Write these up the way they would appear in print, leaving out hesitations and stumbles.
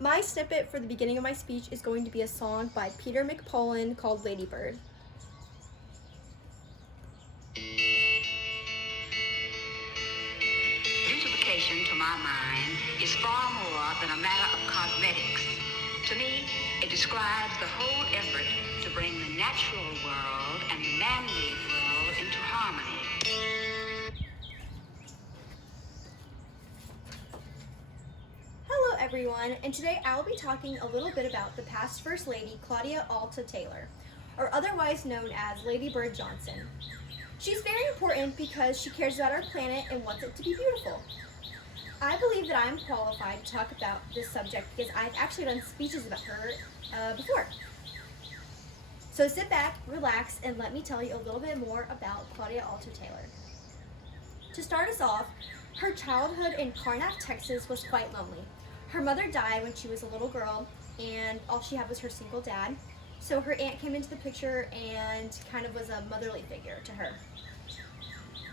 My snippet for the beginning of my speech is going to be a song by Peter McPullen called Lady Bird. Beautification, to my mind, is far more than a matter of cosmetics. To me, it describes the whole effort to bring the natural world and the man-made world into harmony. Hello everyone, and today I will be talking a little bit about the past First Lady Claudia Alta Taylor, or otherwise known as Lady Bird Johnson. She's very important because she cares about our planet and wants it to be beautiful. I believe that I am qualified to talk about this subject because I've actually done speeches about her before. So sit back, relax, and let me tell you a little bit more about Claudia Alta Taylor. To start us off, her childhood in Karnak, Texas was quite lonely. Her mother died when she was a little girl, and all she had was her single dad. So her aunt came into the picture and kind of was a motherly figure to her.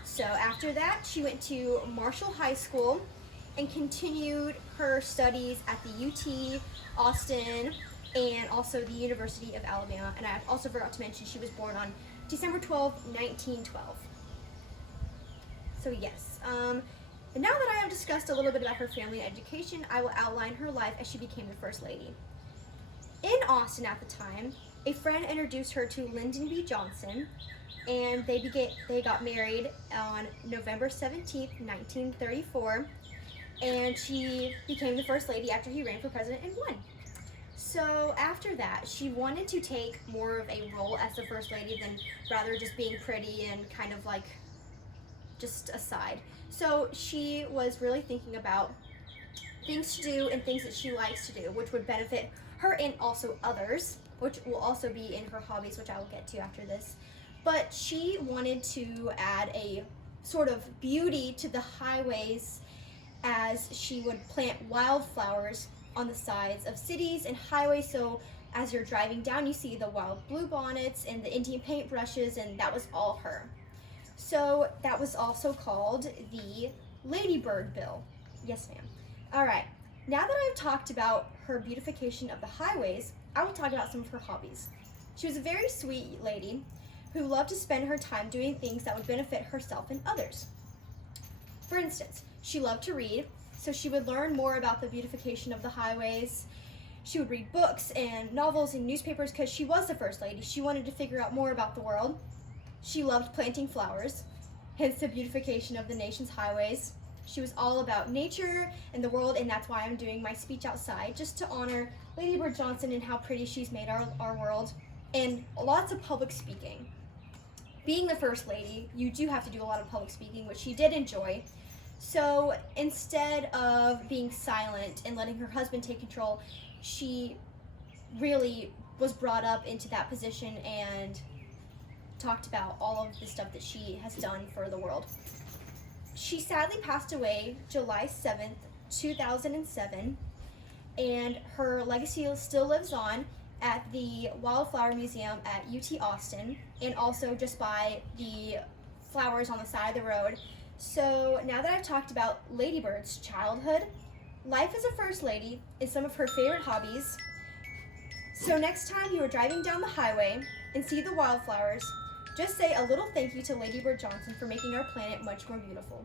So after that, she went to Marshall High School and continued her studies at the UT Austin and also the University of Alabama. And I also forgot to mention she was born on December 12, 1912. So yes, and now that I have discussed a little bit about her family and education, I will outline her life as she became the First Lady. In Austin at the time, a friend introduced her to Lyndon B. Johnson, and they got married on November 17th, 1934, and she became the First Lady after he ran for president and won. So after that, she wanted to take more of a role as the First Lady than rather just being pretty and kind of like just a side. So she was really thinking about things to do and things that she likes to do, which would benefit her and also others, which will also be in her hobbies, which I will get to after this. But she wanted to add a sort of beauty to the highways as she would plant wildflowers on the sides of cities and highways. So as you're driving down, you see the wild bluebonnets and the Indian paintbrushes, and that was all her. So that was also called the Lady Bird Bill. Yes, ma'am. All right. Now that I've talked about her beautification of the highways, I will talk about some of her hobbies. She was a very sweet lady who loved to spend her time doing things that would benefit herself and others. For instance, she loved to read, so she would learn more about the beautification of the highways. She would read books and novels and newspapers because she was the First Lady. She wanted to figure out more about the world. She loved planting flowers, hence the beautification of the nation's highways. She was all about nature and the world, and that's why I'm doing my speech outside, just to honor Lady Bird Johnson and how pretty she's made our world, and lots of public speaking. Being the First Lady, you do have to do a lot of public speaking, which she did enjoy. So instead of being silent and letting her husband take control, she really was brought up into that position and talked about all of the stuff that she has done for the world. She sadly passed away July 7th, 2007, and her legacy still lives on at the Wildflower Museum at UT Austin, and also just by the flowers on the side of the road. So now that I've talked about Lady Bird's childhood, life as a First Lady, and some of her favorite hobbies, so next time you are driving down the highway and see the wildflowers, just say a little thank you to Lady Bird Johnson for making our planet much more beautiful.